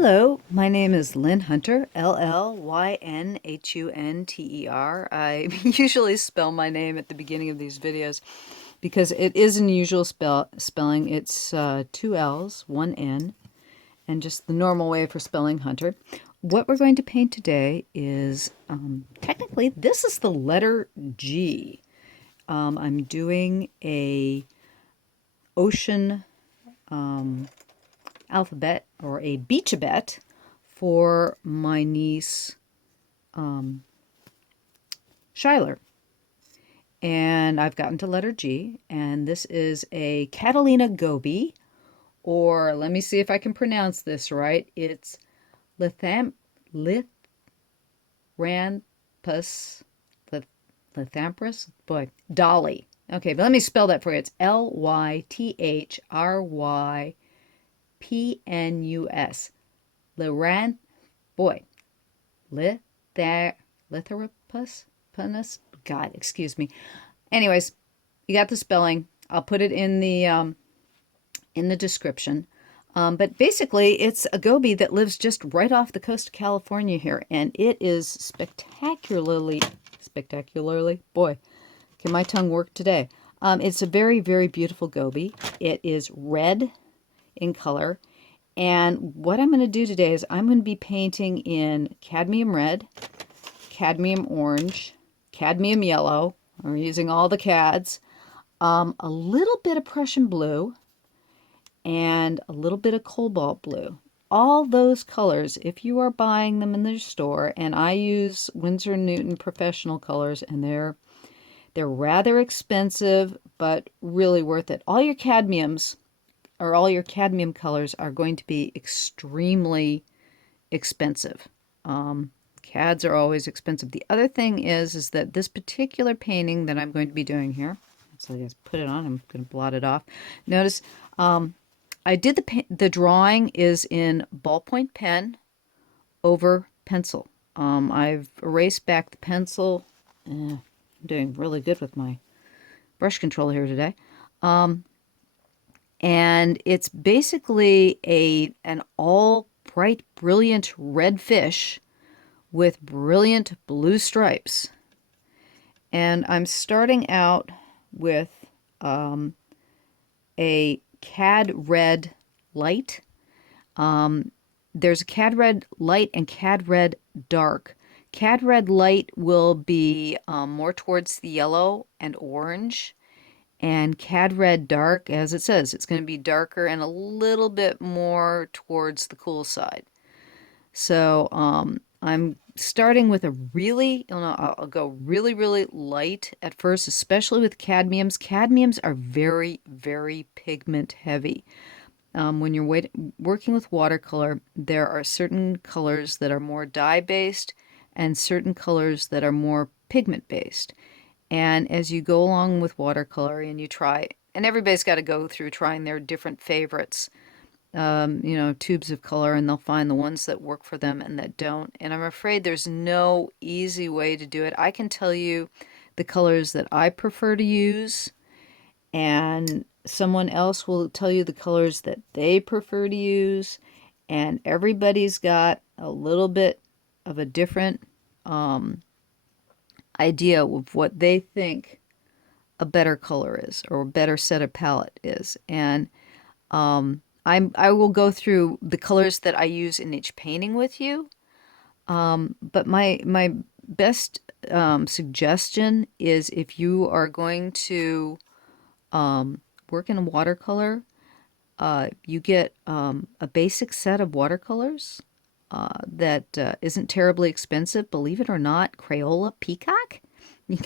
Hello, my name is Llyn Hunter, Llynhunter. I usually spell my name at the beginning of these videos because it is an unusual spelling. It's two L's, one N, and just the normal way for spelling Hunter. What we're going to paint today is, technically, this is the letter G. I'm doing a ocean alphabet or a beachabet for my niece Shyler. And I've gotten to letter G, and this is a Catalina Goby, or let me see if I can pronounce this right. It's Lithampus, Lithampus, boy, Dolly. Okay, but let me spell that for you. It's Lythrpnus. Liran, boy, Litharpus, punus. God, excuse me. Anyways, you got the spelling. I'll put it in the description. But basically, it's a goby that lives just right off the coast of California here, and it is spectacularly, boy, can my tongue work today? It's a very, very beautiful goby. It is red in color. And what I'm going to do today is I'm going to be painting in cadmium red, cadmium orange, cadmium yellow. We're using all the cads. A little bit of Prussian blue and a little bit of cobalt blue. All those colors, if you are buying them in the store, and I use Winsor Newton professional colors, and they're rather expensive, but really worth it. All your cadmiums or all your cadmium colors are going to be extremely expensive. Cads are always expensive. The other thing is that this particular painting that I'm going to be doing here, so I just put it on, I'm going to blot it off. Notice I did the drawing is in ballpoint pen over pencil. I've erased back the pencil. I'm doing really good with my brush control here today. And it's basically an all bright, brilliant red fish with brilliant blue stripes. And I'm starting out with a Cad Red Light. There's a Cad Red Light and Cad Red Dark. Cad Red Light will be more towards the yellow and orange. And Cad Red Dark, as it says, it's going to be darker and a little bit more towards the cool side. So I'm starting with I'll go really, really light at first, especially with cadmiums. Cadmiums are very, very pigment heavy. When you're working with watercolor, there are certain colors that are more dye-based and certain colors that are more pigment-based. And as you go along with watercolor and you try, and everybody's got to go through trying their different favorites, tubes of color, and they'll find the ones that work for them and that don't. And I'm afraid there's no easy way to do it. I can tell you the colors that I prefer to use, and someone else will tell you the colors that they prefer to use, and everybody's got a little bit of a different idea of what they think a better color is or a better set of palette is. And I will go through the colors that I use in each painting with you. But my best suggestion is if you are going to work in a watercolor, you get a basic set of watercolors that isn't terribly expensive. Believe it or not, Crayola Peacock. You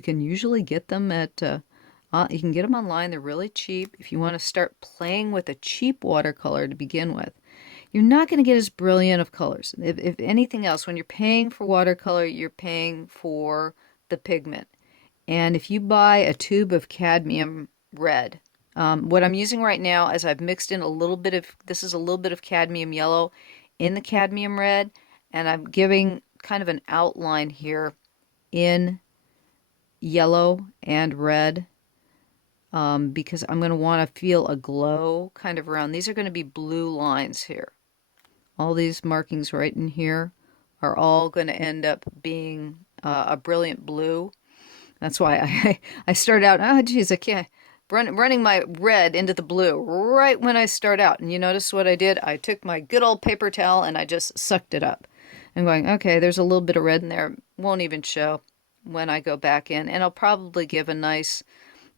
can usually get them at you can get them online. They're really cheap. If you want to start playing with a cheap watercolor to begin with, you're not going to get as brilliant of colors. If anything else, when you're paying for watercolor, you're paying for the pigment. And if you buy a tube of cadmium red, what I'm using right now is I've mixed in a little bit of, this is a little bit of cadmium yellow in the cadmium red, and I'm giving kind of an outline here in yellow and red because I'm going to want to feel a glow kind of around. These are going to be blue lines here all these markings right in here are all going to end up being a brilliant blue. That's why I start out, oh geez, I can't, running my red into the blue right when I start out. And you notice what I did? I took my good old paper towel and I just sucked it up. I'm going, okay, there's a little bit of red in there. Won't even show when I go back in. And I'll probably give a nice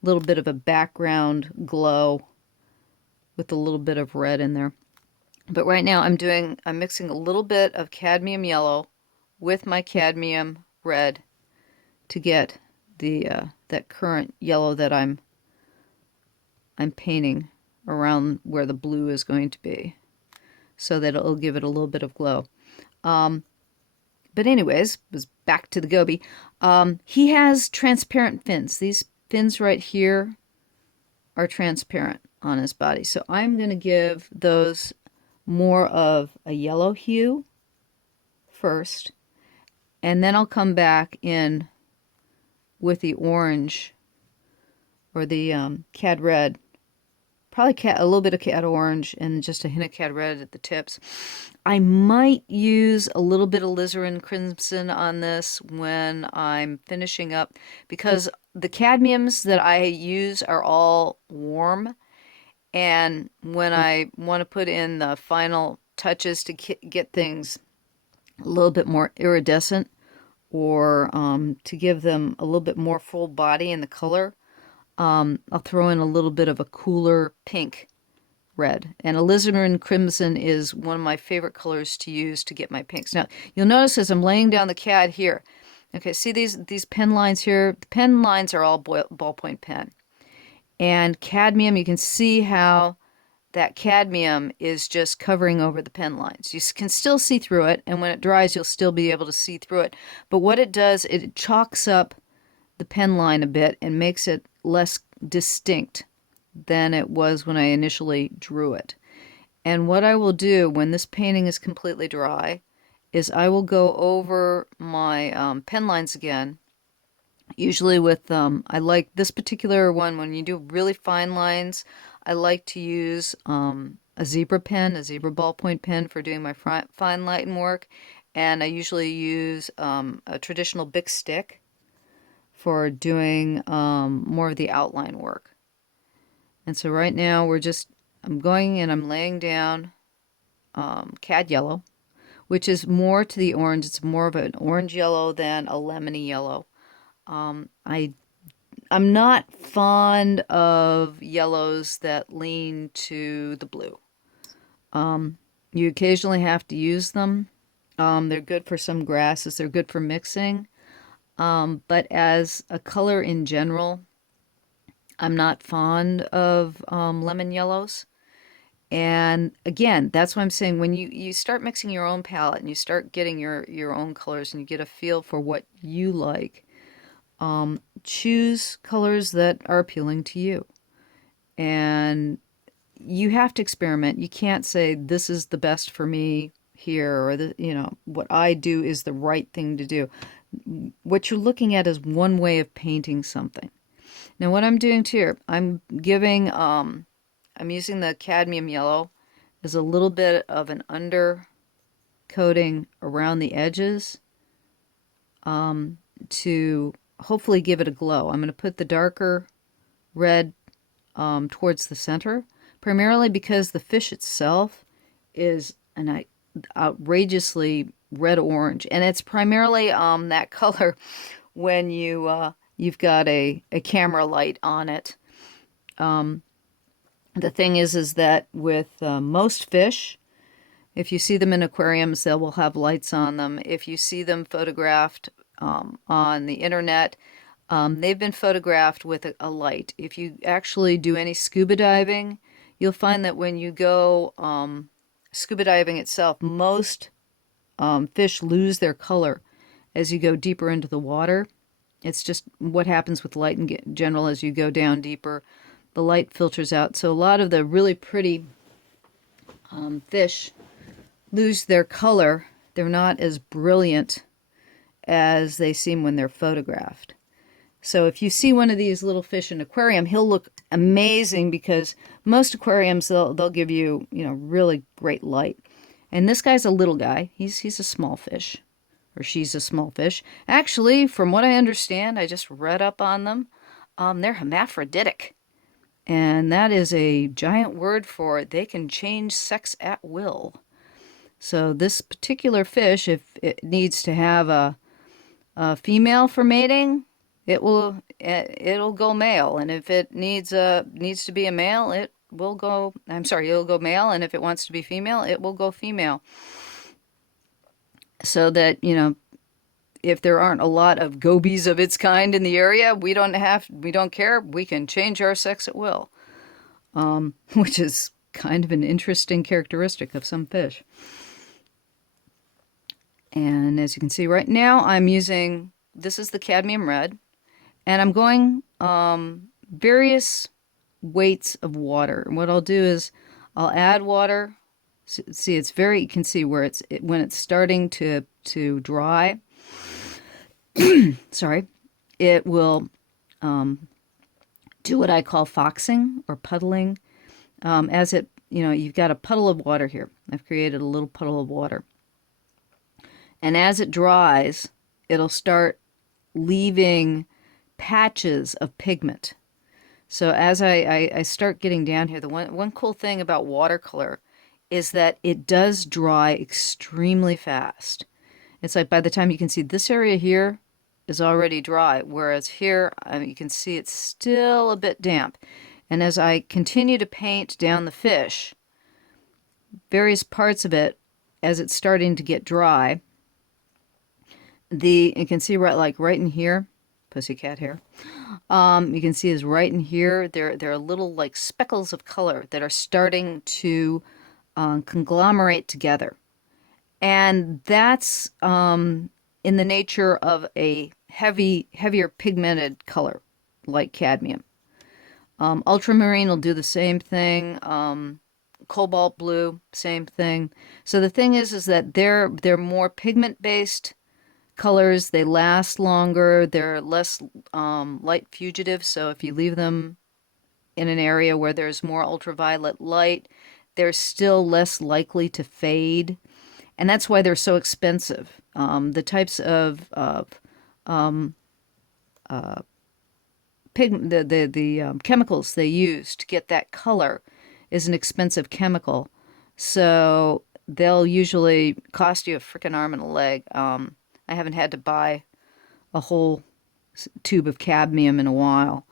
little bit of a background glow with a little bit of red in there. But right now I'm mixing a little bit of cadmium yellow with my cadmium red to get the that current yellow that I'm painting around where the blue is going to be, so that it'll give it a little bit of glow. But anyways, was back to the Goby. He has transparent fins. These fins right here are transparent on his body. So I'm going to give those more of a yellow hue first, and then I'll come back in with the orange or the Cad Red. Probably a little bit of Cad Orange and just a hint of Cad Red at the tips. I might use a little bit of Alizarin Crimson on this when I'm finishing up, because the cadmiums that I use are all warm, and when I want to put in the final touches to get things a little bit more iridescent, or to give them a little bit more full body in the color, I'll throw in a little bit of a cooler pink red. And Alizarin Crimson is one of my favorite colors to use to get my pinks. Now, you'll notice as I'm laying down the Cad here, okay, see these pen lines here? The pen lines are all ballpoint pen. And cadmium, you can see how that cadmium is just covering over the pen lines. You can still see through it, and when it dries, you'll still be able to see through it. But what it does, it chalks up the pen line a bit and makes it less distinct than it was when I initially drew it. And what I will do when this painting is completely dry is I will go over my pen lines again, usually with, I like this particular one, when you do really fine lines, I like to use a zebra pen, a zebra ballpoint pen for doing my fine lighten work, and I usually use a traditional Bic stick for doing more of the outline work. And so right now I'm going and I'm laying down Cad yellow, which is more to the orange. It's more of an orange yellow than a lemony yellow. I'm not fond of yellows that lean to the blue. You occasionally have to use them. They're good for some grasses. They're good for mixing. But as a color in general, I'm not fond of lemon yellows. And again, that's what I'm saying. When you start mixing your own palette and you start getting your own colors and you get a feel for what you like, choose colors that are appealing to you. And you have to experiment. You can't say this is the best for me here, or what I do is the right thing to do. What you're looking at is one way of painting something. Now what I'm doing here, I'm using the cadmium yellow as a little bit of an undercoating around the edges to hopefully give it a glow. I'm going to put the darker red towards the center, primarily because the fish itself is an outrageously red-orange, and it's primarily that color when you've got a camera light on it. The thing is that with most fish, if you see them in aquariums, they will have lights on them. If you see them photographed on the internet, they've been photographed with a light. If you actually do any scuba diving, you'll find that when you go scuba diving itself, most fish lose their color as you go deeper into the water. It's just what happens with light in general. As you go down deeper, the light filters out. So a lot of the really pretty fish lose their color. They're not as brilliant as they seem when they're photographed. So if you see one of these little fish in an aquarium, he'll look amazing, because most aquariums, they'll give you, really great light. And this guy's a little guy. He's a small fish, or she's a small fish. Actually, from what I understand, I just read up on them. They're hermaphroditic, and that is a giant word for they can change sex at will. So this particular fish, if it needs to have a female for mating, it'll go male, and if it needs to be a male, it'll go male, and if it wants to be female, it will go female. So that, if there aren't a lot of gobies of its kind in the area, we don't care. We can change our sex at will, which is kind of an interesting characteristic of some fish. And as you can see right now, I'm using, this is the cadmium red, and I'm going various weights of water. And what I'll do is I'll add water. See, it's very, you can see where when it's starting to dry, sorry, it will do what I call foxing or puddling. As it, you've got a puddle of water here. I've created a little puddle of water. And as it dries, it'll start leaving patches of pigment. So as I start getting down here, the one cool thing about watercolor is that it does dry extremely fast. It's like by the time you can see this area here is already dry, whereas here you can see it's still a bit damp. And as I continue to paint down the fish, various parts of it, as it's starting to get dry, you can see right in here, pussycat hair. You can see is right in here. There are little like speckles of color that are starting to conglomerate together, and that's in the nature of a heavier pigmented color like cadmium. Ultramarine will do the same thing. Cobalt blue, same thing. So the thing is that they're more pigment based colors. They last longer. They're less light fugitive. So if you leave them in an area where there's more ultraviolet light, they're still less likely to fade. And that's why they're so expensive. The types of chemicals they use to get that color is an expensive chemical. So they'll usually cost you a freaking arm and a leg. I haven't had to buy a whole tube of cadmium in a while,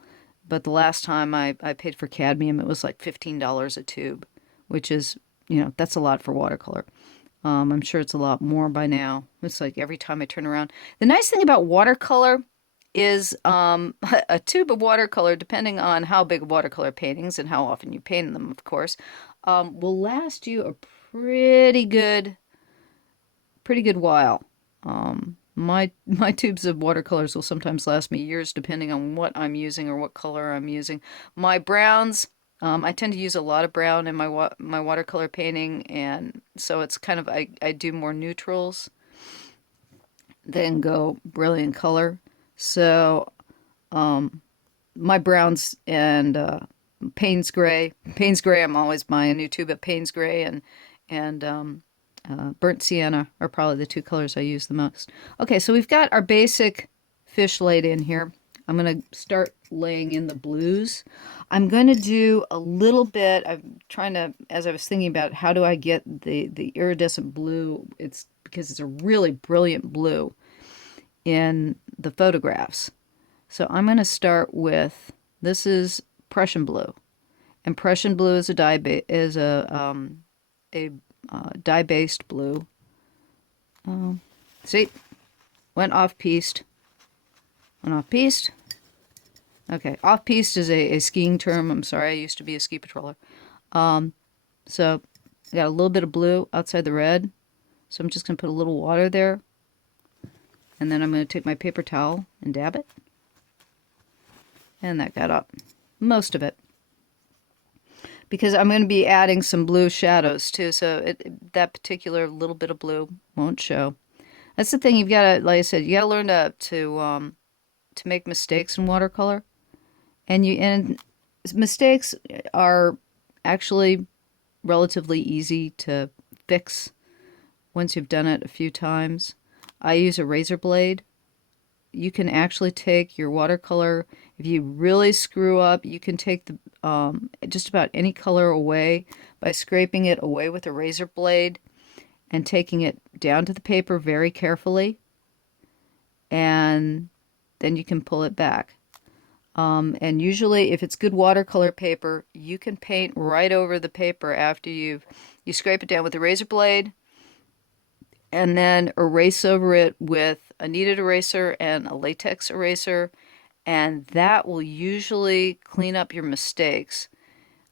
but the last time I paid for cadmium, it was like $15 a tube, which is, that's a lot for watercolor. I'm sure it's a lot more by now. It's like every time I turn around. The nice thing about watercolor is a tube of watercolor, depending on how big watercolor paintings and how often you paint them, of course, will last you a pretty good while. My tubes of watercolors will sometimes last me years depending on what I'm using or what color I'm using. My browns, I tend to use a lot of brown in my watercolor painting, and so it's kind of, I do more neutrals than go brilliant color. So my browns and Payne's Gray, I'm always buying a new tube of Payne's Gray, and burnt sienna are probably the two colors I use the most. Okay, so we've got our basic fish laid in here. I'm going to start laying in the blues. I'm going to do a little bit, I'm trying to, as I was thinking about how do I get the iridescent blue, it's because it's a really brilliant blue in the photographs. So I'm going to start with, this is Prussian Blue. And Prussian Blue is a dye-based blue. See, went off-piste. Okay, off-piste is a skiing term. I'm sorry, I used to be a ski patroller. So I got a little bit of blue outside the red. So I'm just going to put a little water there. And then I'm going to take my paper towel and dab it. And that got up most of it. Because I'm going to be adding some blue shadows too, so that particular little bit of blue won't show. That's the thing, you've got to, like I said, you got to learn to make mistakes in watercolor, and mistakes are actually relatively easy to fix. once you've done it a few times. I use a razor blade. You can actually take your watercolor, if you really screw up, you can take the just about any color away by scraping it away with a razor blade and taking it down to the paper very carefully, and then you can pull it back. And usually, if it's good watercolor paper, you can paint right over the paper after you scrape it down with a razor blade, and then erase over it with a kneaded eraser and a latex eraser, and that will usually clean up your mistakes.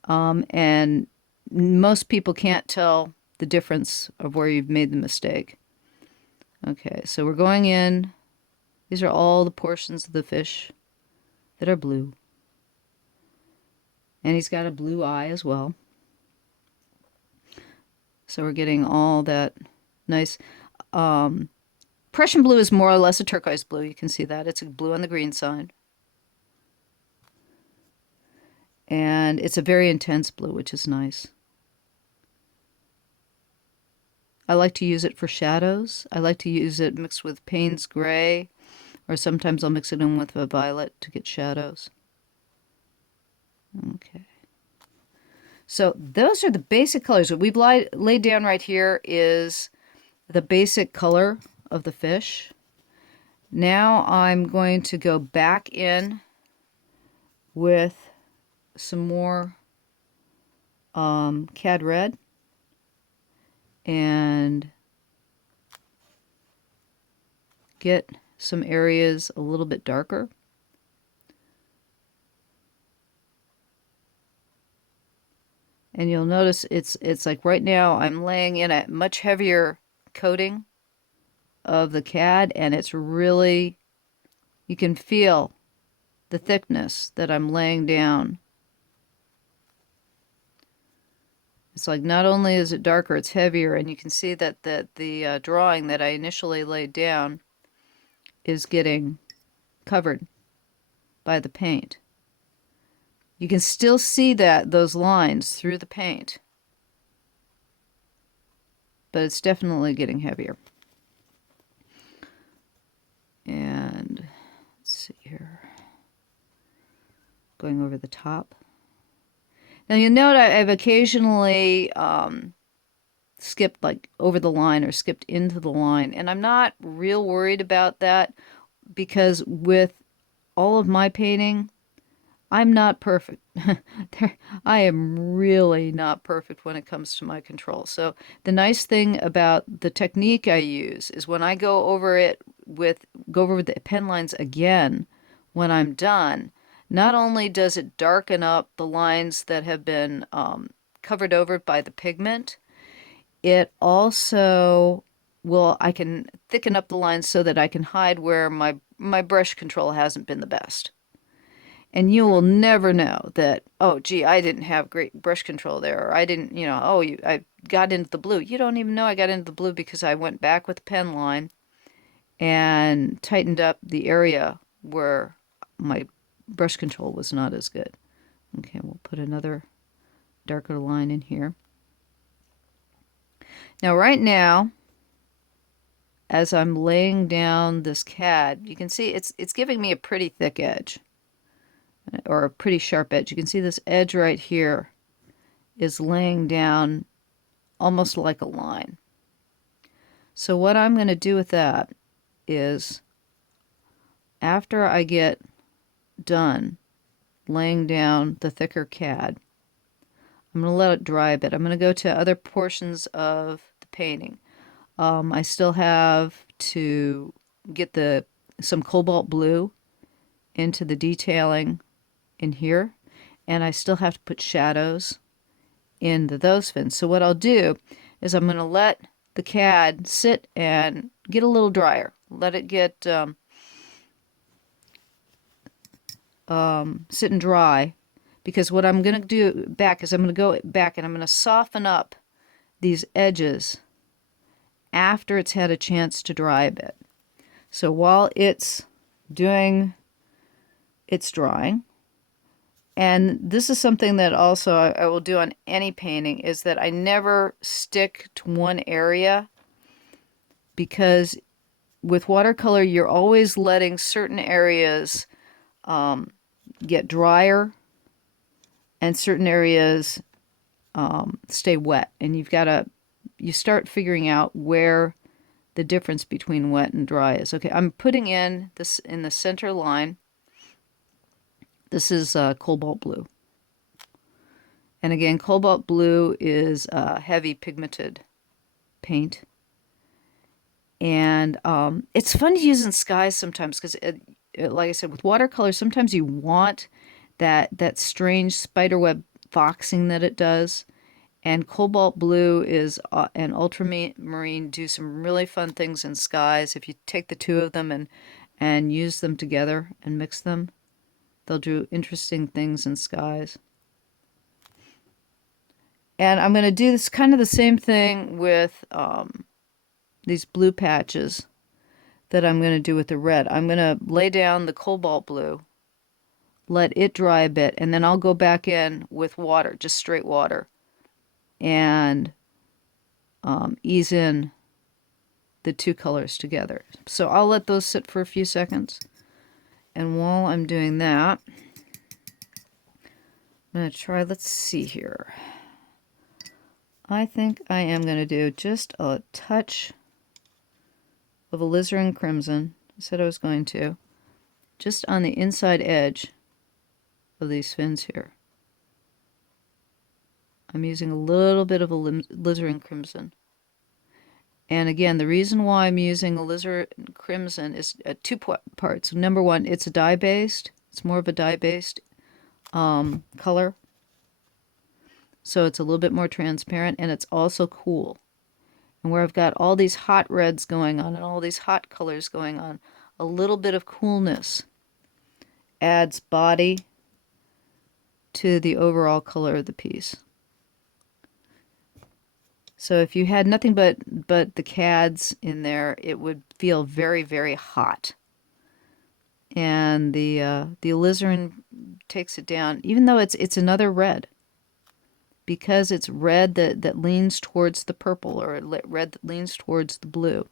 And most people can't tell the difference of where you've made the mistake. Okay, so we're going in. These are all the portions of the fish that are blue. And he's got a blue eye as well. So we're getting all that nice. Prussian blue is more or less a turquoise blue. You can see that. It's a blue on the green side. And it's a very intense blue, which is nice. I like to use it for shadows. I like to use it mixed with Payne's gray, or sometimes I'll mix it in with a violet to get shadows. Okay. So those are the basic colors. What we've laid down right here is the basic color of the fish. Now I'm going to go back in with some more Cad Red and get some areas a little bit darker. And you'll notice it's like right now I'm laying in a much heavier coating of the Cad, and it's really, you can feel the thickness that I'm laying down. It's like not only is it darker, it's heavier, and you can see that the drawing that I initially laid down is getting covered by the paint. You can still see those lines through the paint, but it's definitely getting heavier. And let's see here, going over the top. Now you'll note I've occasionally skipped like over the line or skipped into the line, and I'm not real worried about that because with all of my painting, I'm not perfect. I am really not perfect when it comes to my control. So the nice thing about the technique I use is when I go over the pen lines again when I'm done, not only does it darken up the lines that have been covered over by the pigment, it also I can thicken up the lines so that I can hide where my brush control hasn't been the best. And you will never know that, oh, gee, I didn't have great brush control there, or I didn't, I got into the blue. You don't even know I got into the blue because I went back with the pen line and tightened up the area where my brush control was not as good. Okay, we'll put another darker line in here. Now, right now, as I'm laying down this Cad, you can see it's giving me a pretty thick edge, or a pretty sharp edge. You can see this edge right here is laying down almost like a line. So what I'm going to do with that is, after I get done laying down the thicker Cad, I'm going to let it dry a bit. I'm going to go to other portions of the painting. I still have to get some Cobalt Blue into the detailing in here, and I still have to put shadows into those fins. So what I'll do is I'm going to let the Cad sit and get a little drier. Let it get sit and dry, because what I'm going to do back is I'm going to go back and I'm going to soften up these edges after it's had a chance to dry a bit. So while it's doing its drying, and this is something that also I will do on any painting, is that I never stick to one area because with watercolor, you're always letting certain areas get drier and certain areas stay wet. And you start figuring out where the difference between wet and dry is. Okay, I'm putting in this in the center line. This is Cobalt Blue. And again, Cobalt Blue is heavy pigmented paint. And it's fun to use in skies sometimes because, like I said, with watercolor, sometimes you want that strange spiderweb foxing that it does. And Cobalt Blue is and Ultramarine do some really fun things in skies. If you take the two of them and use them together and mix them, they'll do interesting things in skies. And I'm going to do this kind of the same thing with these blue patches that I'm going to do with the red. I'm going to lay down the Cobalt Blue, let it dry a bit, and then I'll go back in with water, just straight water, and ease in the two colors together. So I'll let those sit for a few seconds. And while I'm doing that, I'm going to try, let's see here. I think I am going to do just a touch of Alizarin Crimson. I said I was going to. Just on the inside edge of these fins here. I'm using a little bit of Alizarin Crimson. And again, the reason why I'm using Alizarin Crimson is two parts. Number one, it's a dye-based. It's more of a dye-based color. So it's a little bit more transparent, and it's also cool. And where I've got all these hot reds going on and all these hot colors going on, a little bit of coolness adds body to the overall color of the piece. So if you had nothing but the Cads in there, it would feel very, very hot. And the alizarin takes it down, even though it's another red. Because it's red that leans towards the purple, or red that leans towards the blue.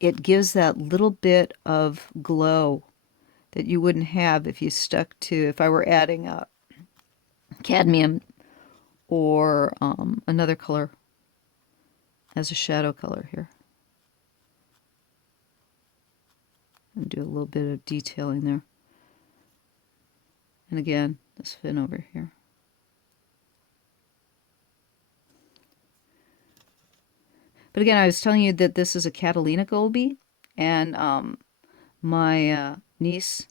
It gives that little bit of glow that you wouldn't have if you stuck to, if I were adding a cadmium or another color as a shadow color here. And do a little bit of detailing there. And again, this fin over here. But again, I was telling you that this is a Catalina Goby, and my niece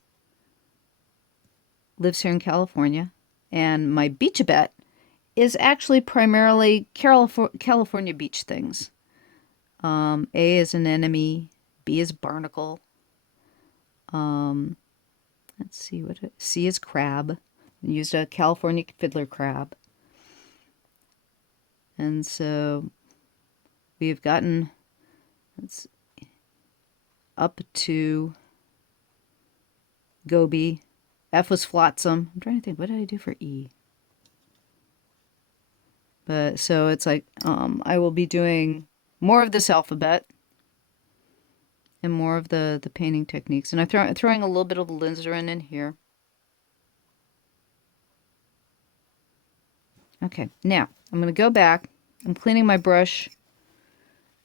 lives here in California, and my beachabet is actually primarily California beach things. A is anemone, B is barnacle. Let's see, C is crab. I used a California fiddler crab. And so we've gotten up to Goby. F was flotsam. I'm trying to think, what did I do for E? But so it's like I will be doing more of this alphabet and more of the painting techniques. And I'm throwing a little bit of alizarin in here. Okay, now I'm going to go back. I'm cleaning my brush.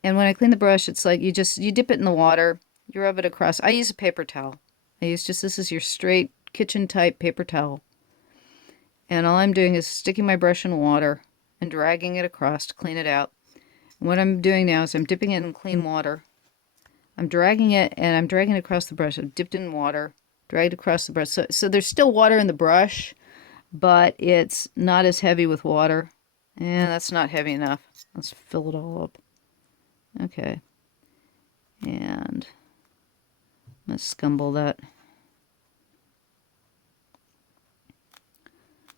And when I clean the brush, it's like you dip it in the water, you rub it across. I use a paper towel. This is your straight kitchen type paper towel. And all I'm doing is sticking my brush in water and dragging it across to clean it out. And what I'm doing now is I'm dipping it in clean water. I'm dragging it, and I'm dragging it across the brush. I've dipped it in water, dragged across the brush. So there's still water in the brush, but it's not as heavy with water. And that's not heavy enough. Let's fill it all up. Okay. And I'm going to scumble that.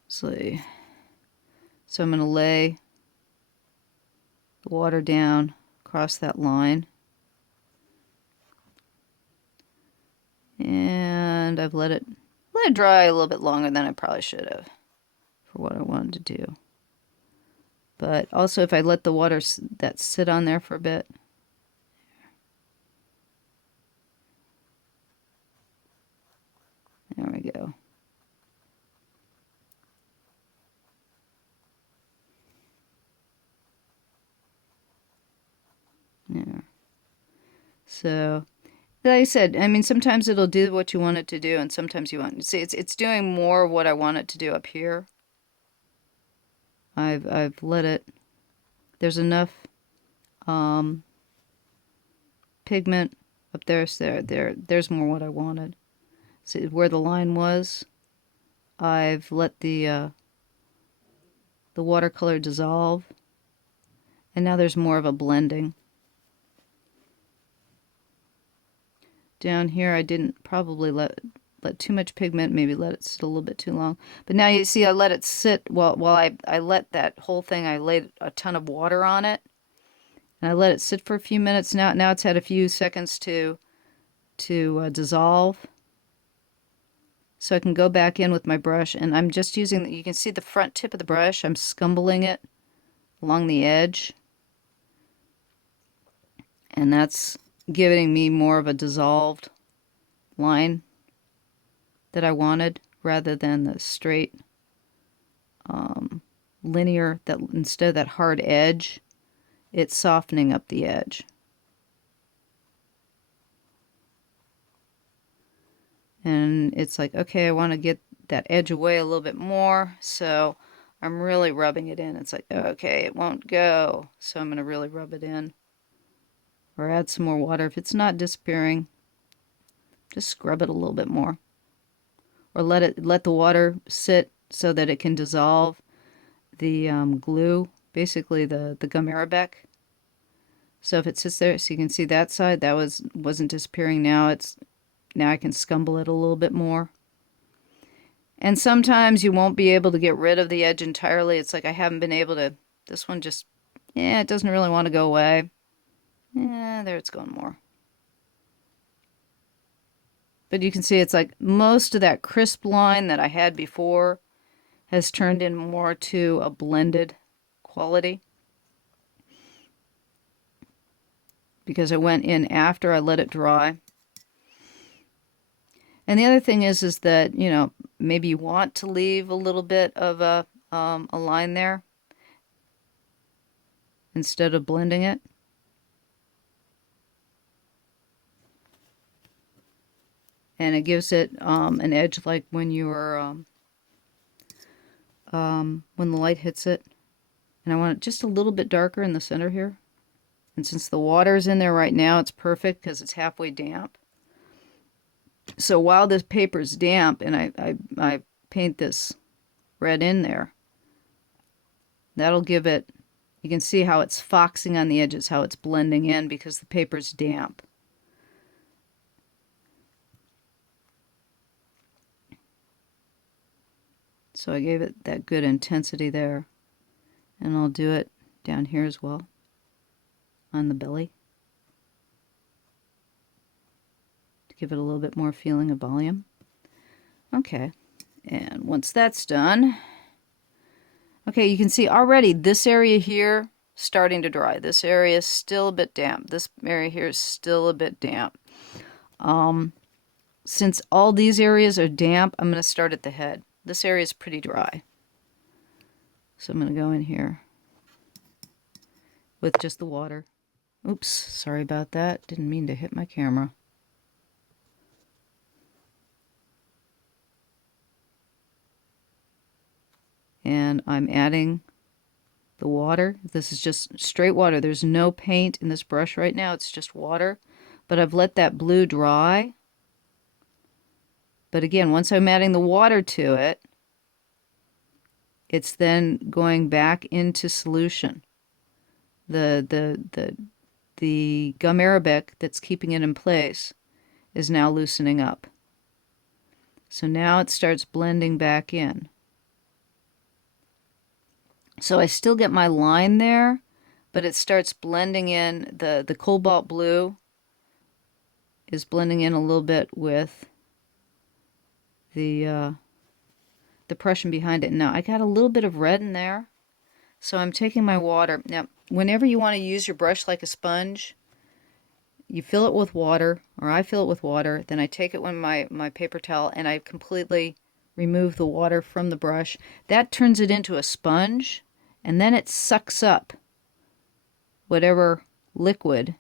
So I'm going to lay the water down across that line. And I've let it dry a little bit longer than I probably should have for what I wanted to do. But also if I let the water that sit on there for a bit. There we go. Yeah. So, like I said, I mean, sometimes it'll do what you want it to do, and sometimes you want. See, it's doing more of what I want it to do up here. I've let it. There's enough pigment up there. So there's more what I wanted. See where the line was. I've let the watercolor dissolve, and now there's more of a blending. Down here, I didn't probably let too much pigment, maybe let it sit a little bit too long. But now you see I let it sit while I let that whole thing, I laid a ton of water on it. And I let it sit for a few minutes. Now it's had a few seconds to dissolve. So I can go back in with my brush, and I'm just using, you can see the front tip of the brush, I'm scumbling it along the edge. And that's giving me more of a dissolved line that I wanted, rather than the straight linear, that instead of that hard edge, it's softening up the edge. And it's like, okay, I want to get that edge away a little bit more, so I'm really rubbing it in. It's like, okay, it won't go, so I'm going to really rub it in. Or add some more water. If it's not disappearing, just scrub it a little bit more. Or let the water sit so that it can dissolve the glue, basically the gum arabic. So if it sits there, so you can see that side, that wasn't disappearing. Now I can scumble it a little bit more. And sometimes you won't be able to get rid of the edge entirely. It's like I haven't been able to. This one just, yeah, it doesn't really want to go away. Yeah, there it's going more. But you can see it's like most of that crisp line that I had before has turned in more to a blended quality. Because I went in after I let it dry. And the other thing is that, you know, maybe you want to leave a little bit of a line there instead of blending it. And it gives it an edge, like when you were when the light hits it. And I want it just a little bit darker in the center here. And since the water is in there right now, it's perfect because it's halfway damp. So while this paper is damp and I paint this red in there, that'll give it, you can see how it's foxing on the edges, how it's blending in because the paper's damp. So I gave it that good intensity there. And I'll do it down here as well, on the belly, to give it a little bit more feeling of volume. Okay, and once that's done, okay, you can see already this area here starting to dry. This area is still a bit damp. This area here is still a bit damp. Since all these areas are damp, I'm going to start at the head. This area is pretty dry. So I'm going to go in here with just the water. Oops, sorry about that. Didn't mean to hit my camera. And I'm adding the water. This is just straight water. There's no paint in this brush right now. It's just water. But I've let that blue dry. But again, once I'm adding the water to it, it's then going back into solution. The gum arabic that's keeping it in place is now loosening up. So now it starts blending back in. So I still get my line there, but it starts blending in. The cobalt blue is blending in a little bit with the Prussian behind it. Now I got a little bit of red in there, So I'm taking my water. Now, whenever you want to use your brush like a sponge, you fill it with water, or I fill it with water, then I take it with my paper towel and I completely remove the water from the brush. That turns it into a sponge, and then it sucks up whatever liquid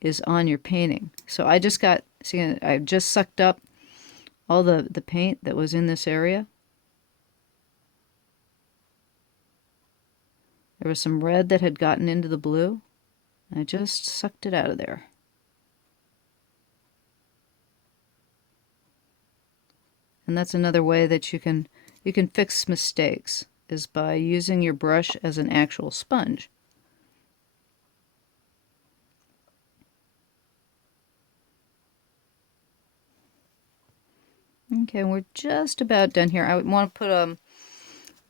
is on your painting. So I just got, see, I just sucked up all the paint that was in this area. There was some red that had gotten into the blue. I just sucked it out of there. And that's another way that you can fix mistakes, is by using your brush as an actual sponge. Okay, we're just about done here. I want to put a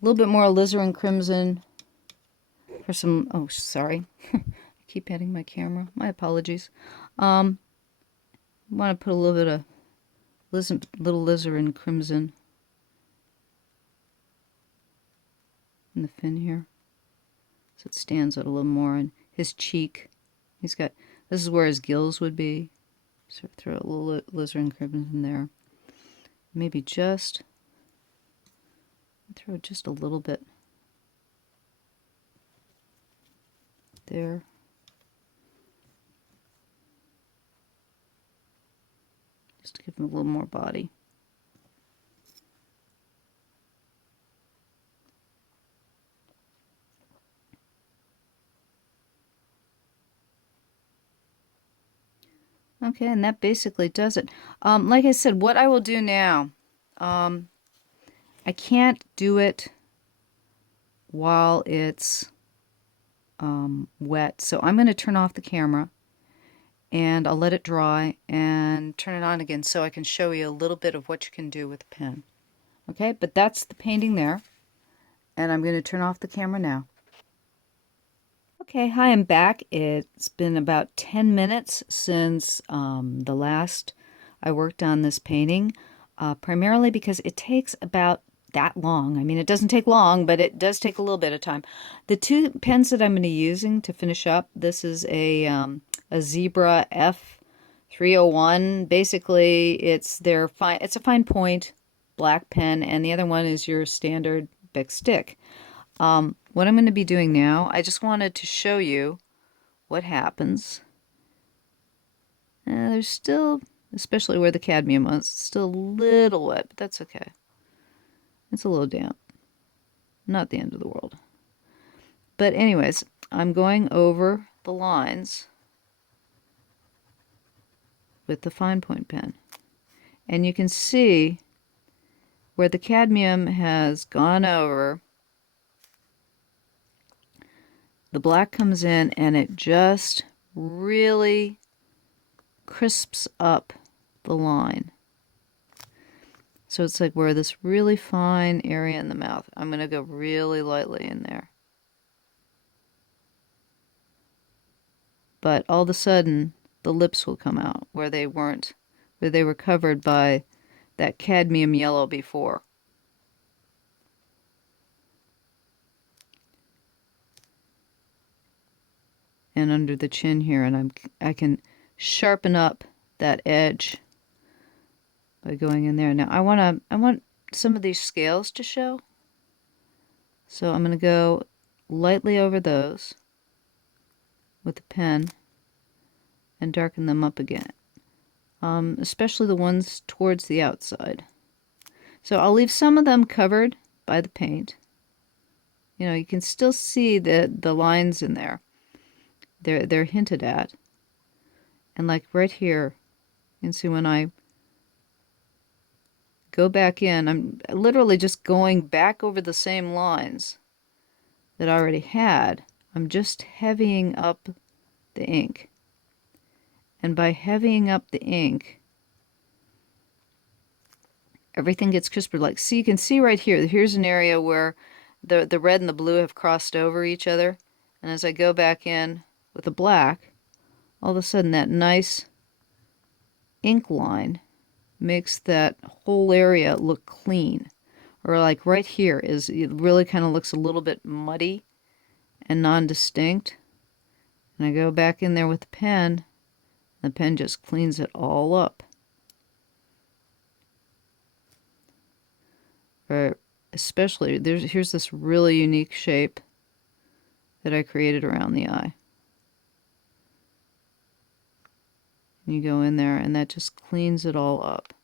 little bit more Alizarin Crimson for some, oh, sorry. I keep hitting my camera. My apologies. I want to put a little bit of little Alizarin Crimson in the fin here, so it stands out a little more. And his cheek, he's got, this is where his gills would be. So throw a little Alizarin Crimson in there. Maybe just throw just a little bit there. Just to give him a little more body. Okay, and that basically does it. Like I said, what I will do now, I can't do it while it's wet, so I'm going to turn off the camera and I'll let it dry and turn it on again so I can show you a little bit of what you can do with a pen. Okay, but that's the painting there, and I'm going to turn off the camera now. Okay, hi, I'm back. It's been about 10 minutes since the last I worked on this painting, primarily because it takes about that long. I mean, it doesn't take long, but it does take a little bit of time. The two pens that I'm going to be using to finish up, this is a Zebra F301. Basically, it's a fine point black pen, and the other one is your standard Bic stick. What I'm going to be doing now, I just wanted to show you what happens. There's still, especially where the cadmium was, still a little wet, but that's okay. It's a little damp. Not the end of the world. But anyways, I'm going over the lines with the fine point pen. And you can see where the cadmium has gone over, the black comes in and it just really crisps up the line. So it's like where this really fine area in the mouth, I'm going to go really lightly in there. But all of a sudden, the lips will come out where they weren't, where they were covered by that cadmium yellow before. And under the chin here, and I can sharpen up that edge by going in there. Now I want some of these scales to show, so I'm going to go lightly over those with the pen and darken them up again, especially the ones towards the outside. So I'll leave some of them covered by the paint. You know, you can still see the lines in there. They're hinted at. And like right here, you can see when I go back in, I'm literally just going back over the same lines that I already had. I'm just heavying up the ink. And by heavying up the ink, everything gets crisper. Like, see, you can see right here, here's an area where the red and the blue have crossed over each other. And as I go back in with the black, all of a sudden that nice ink line makes that whole area look clean. or like right here, is it really kind of looks a little bit muddy and non-distinct. And I go back in there with the pen just cleans it all up. Or especially, here's this really unique shape that I created around the eye. And you go in there and that just cleans it all up.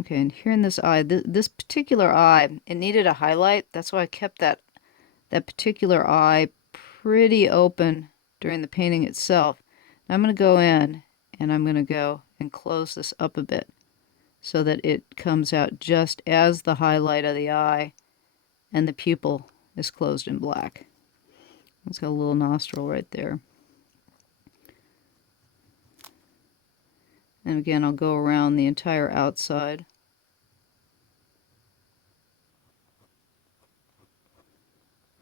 Okay, and here in this eye, this particular eye, it needed a highlight. That's why I kept that particular eye pretty open during the painting itself. Now I'm going to go in and I'm going to go and close this up a bit so that it comes out just as the highlight of the eye and the pupil is closed in black. It's got a little nostril right there. And again, I'll go around the entire outside.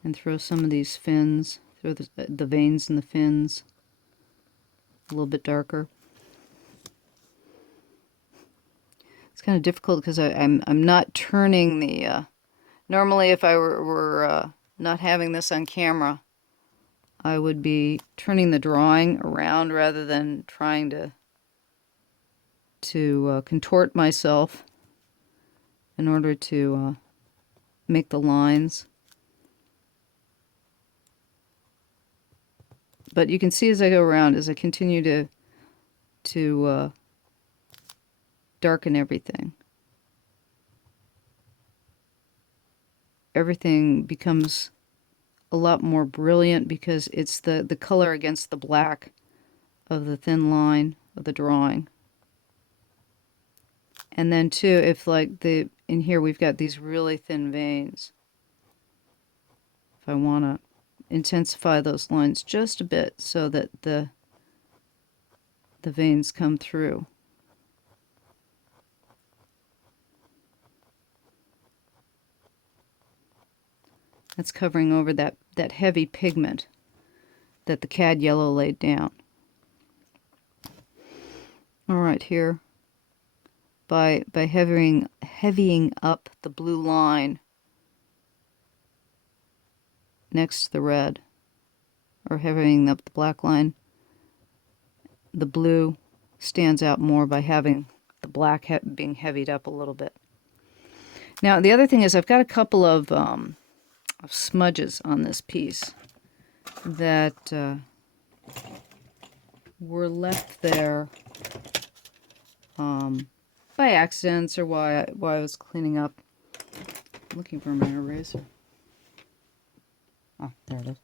And throw some of these fins, throw the veins in the fins a little bit darker. It's kind of difficult because I'm not turning the... normally if I were not having this on camera, I would be turning the drawing around rather than trying to contort myself in order to make the lines. But you can see as I go around, as I continue to darken everything, everything becomes a lot more brilliant because it's the color against the black of the thin line of the drawing. And then too, if like in here we've got these really thin veins, if I want to intensify those lines just a bit so that the veins come through. That's covering over that heavy pigment that the cad yellow laid down. All right, here by heavying up the blue line next to the red, or heavying up the black line, the blue stands out more by having the black being heavied up a little bit. Now the other thing is I've got a couple of smudges on this piece that were left there by accidents or while I was cleaning up. I'm looking for my eraser. Oh, there it is.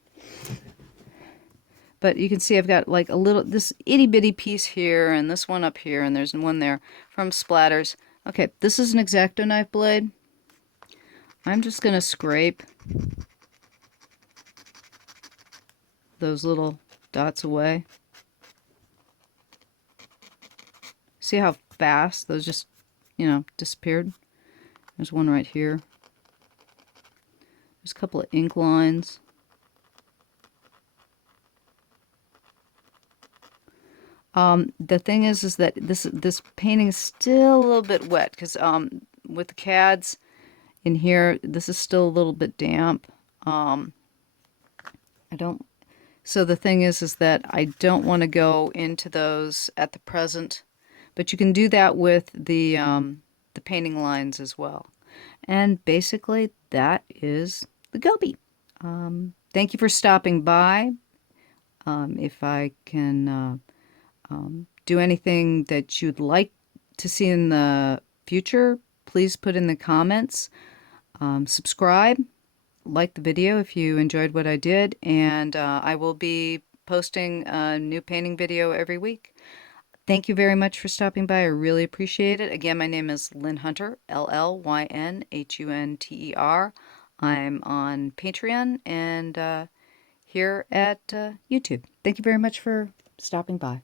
But you can see I've got like this itty bitty piece here and this one up here and there's one there from splatters. Okay, this is an X-Acto knife blade. I'm just going to scrape those little dots away. See how fast those just, disappeared? There's one right here. There's a couple of ink lines. The thing is that this painting is still a little bit wet because with the cads in here, this is still a little bit damp. So the thing is that I don't want to go into those at the present, but you can do that with the painting lines as well. And basically, that is the Goby. Thank you for stopping by. If I can do anything that you'd like to see in the future, please put in the comments. Subscribe, like the video if you enjoyed what I did, and I will be posting a new painting video every week. Thank you very much for stopping by. I really appreciate it. Again, my name is Llyn Hunter, L-L-Y-N-H-U-N-T-E-R. I'm on Patreon and here at YouTube. Thank you very much for stopping by.